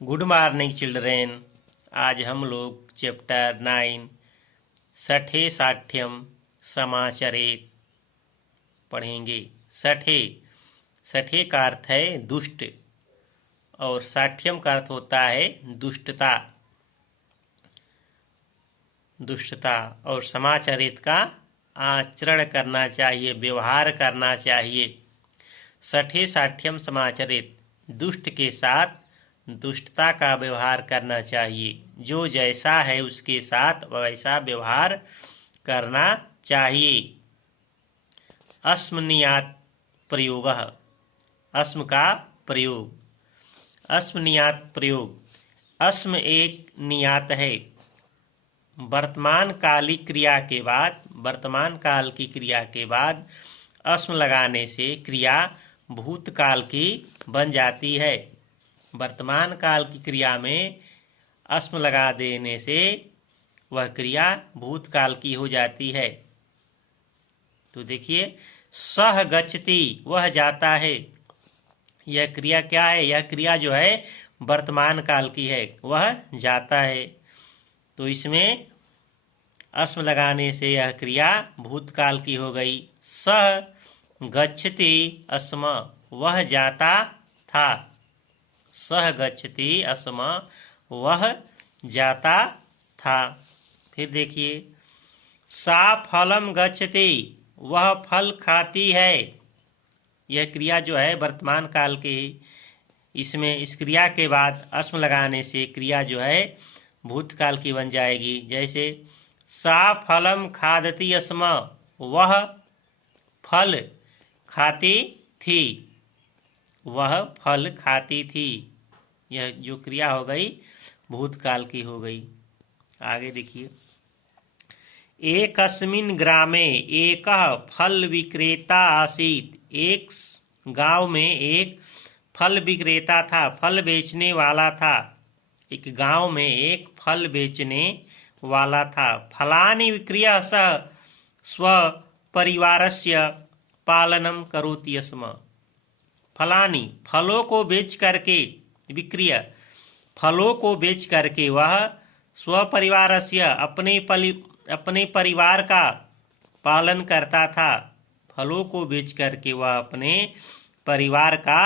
Good morning children. आज हम लोग चैप्टर 9 सठे साठ्यम समाचरेत पढ़ेंगे। सठे सठे का अर्थ है दुष्ट और साठ्यम का अर्थ होता है दुष्टता। दुष्टता और समाचरित का आचरण करना चाहिए, व्यवहार करना चाहिए। सठे साठ्यम समाचरित, दुष्ट के साथ दुष्टता का व्यवहार करना चाहिए। जो जैसा है उसके साथ वैसा व्यवहार करना चाहिए। अस्मनियात प्रयोग, अस्म का प्रयोग, अस्मनियात प्रयोग। अस्म एक नियात है। वर्तमान कालिक क्रिया के बाद, वर्तमान काल की क्रिया के बाद अस्म लगाने से क्रिया भूतकाल की बन जाती है। वर्तमान काल की क्रिया में अस्म लगा देने से वह क्रिया भूतकाल की हो जाती है। तो देखिए, सह गच्छति, वह जाता है। यह क्रिया क्या है? यह क्रिया जो है वर्तमान काल की है, वह जाता है। तो इसमें अस्म लगाने से यह क्रिया भूतकाल की हो गई। सह गच्छति अस्म, वह जाता था। सह गच्छति अस्म, वह जाता था। फिर देखिए, सा फलम गच्छति, वह फल खाती है। यह क्रिया जो है वर्तमान काल की, इसमें इस क्रिया के बाद अस्म लगाने से क्रिया जो है भूतकाल की बन जाएगी। जैसे सा फलम खादती अस्म, वह फल खाती थी। वह फल खाती थी। यह जो क्रिया हो गई भूतकाल की हो गई। आगे देखिए, एकस्मिन् ग्रामे एकः फल विक्रेता आसीत्, एक गांव में एक फल विक्रेता था, फल बेचने वाला था। एक गांव में एक फल बेचने वाला था। फलानि विक्रिय सः स्वपरिवारस्य पालनम करोति स्म। फलानी, फलों को बेच करके, विक्रिय, फलों को बेच करके वह स्वपरिवारस्य, अपने परिवार का पालन करता था। फलों को बेच करके वह अपने परिवार का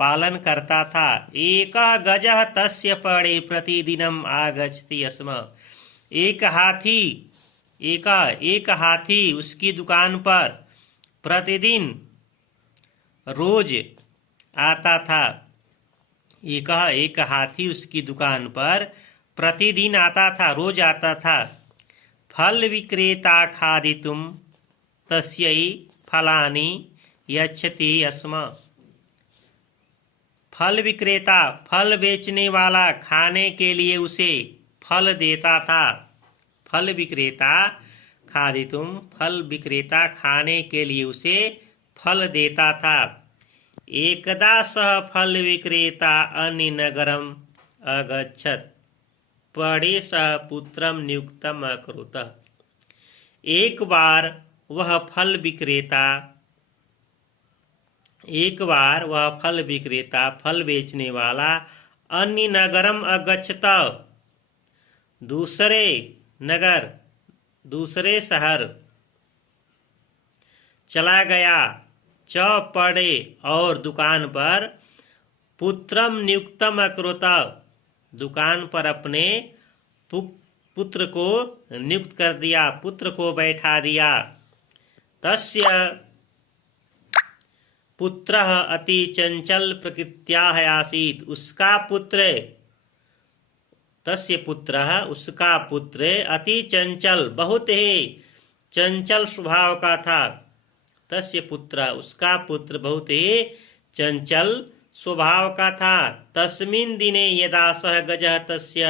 पालन करता था। एक गजः तस्य पड़े प्रतिदिनम आगच्छति स्म। एक हाथी उसकी दुकान पर प्रतिदिन, रोज आता था। एक हाथी उसकी दुकान पर प्रतिदिन आता था, रोज आता था। फल विक्रेता खादितुम तस्यै फलानि यच्छति स्म। फल विक्रेता, फल बेचने वाला खाने के लिए उसे फल देता था। फल विक्रेता खादितुम, फल विक्रेता खाने के लिए उसे फल देता था। एकदा सह फल विक्रेता अन्यनगरम अगच्छत्, पड़े सह पुत्रम नियुक्तम अकरोत। एक बार वह फल विक्रेता, फल बेचने वाला अन्य नगरम अगच्छत, दूसरे नगर, दूसरे शहर चला गया। च पड़े, और दुकान पर पुत्रम नियुक्तम अकरोत, दुकान पर अपने पुत्र को नियुक्त कर दिया, पुत्र को बैठा दिया। तस्य पुत्रः अति चंचल प्रकृत्याः आसीत्, उसका पुत्र, तस्य पुत्रः, उसका पुत्र अति चंचल, बहुत ही चंचल स्वभाव का था। तस्य पुत्र, उसका पुत्र बहुत ही चंचल स्वभाव का था। तस्मिन् दिने यदा सः गजः तस्य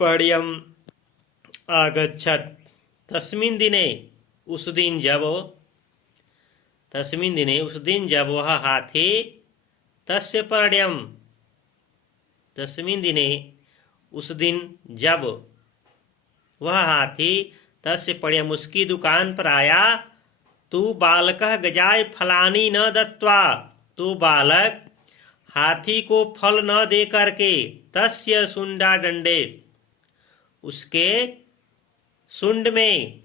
पड्यम् आगच्छत्, तस्मिन् दिने, उस दिन जब वह हाथी तस्य पड्यम्, तस्मिन् दिने, उस दिन जब वह हाथी तस्य पड्यम्, उसकी दुकान पर आया। तू बालकः गजाय फलानि न दत्वा, तू बालक हाथी को फल न दे करके तस्य सुंडा डंडे, उसके सुंड में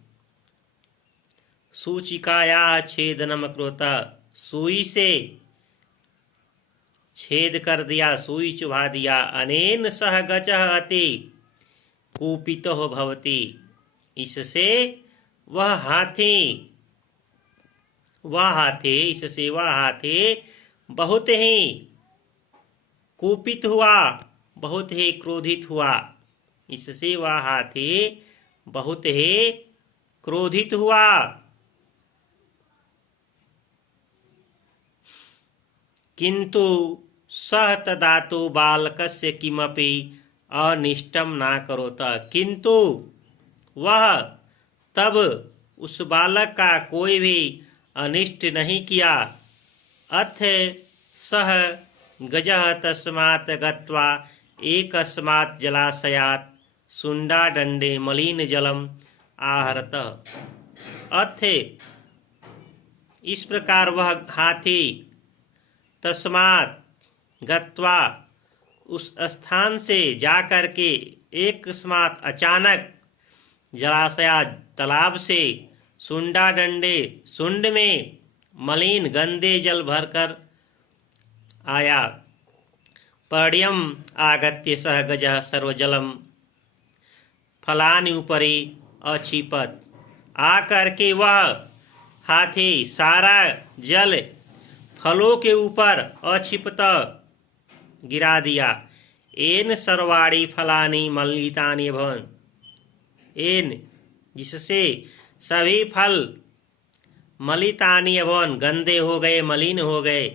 सूचिकाया छेदनम कृता, सुई से छेद कर दिया, सुई चुभा दिया। अनेन सह गजः अति कुपितो भवति, इससे वह हाथी इससे वह हाथी बहुत ही कुपित हुआ, बहुत ही क्रोधित हुआ। इससे वह हाथी बहुत ही क्रोधित हुआ। किंतु सह तदा तो बालकस्य किमपि अनिष्टम न करोत, किंतु वह तब उस बालक का कोई भी अनिष्ट नहीं किया। अथ सह गजः तस्मात् गत्वा एकस्मात् जलाशयात् सुंडाडंडे मलिन जलम आहरत। अथ इस प्रकार वह हाथी तस्मात् गत्वा उस स्थान से जाकर के एकस्मात् अचानक जलाशया तालाब से सुंडा डंडे सुंड में मलिन गंदे जल भरकर आया। पर्यम आगत्य सह गजः सर्वजलम फलानि उपरि अक्षिपत, आकर के वह हाथी सारा जल फलों के ऊपर अक्षिपत गिरा दिया। एन सर्वाणि फलानि मलितानि अभवन्, एन जिससे सभी फल मलितानि अभवन् गंदे हो गए, मलिन हो गए।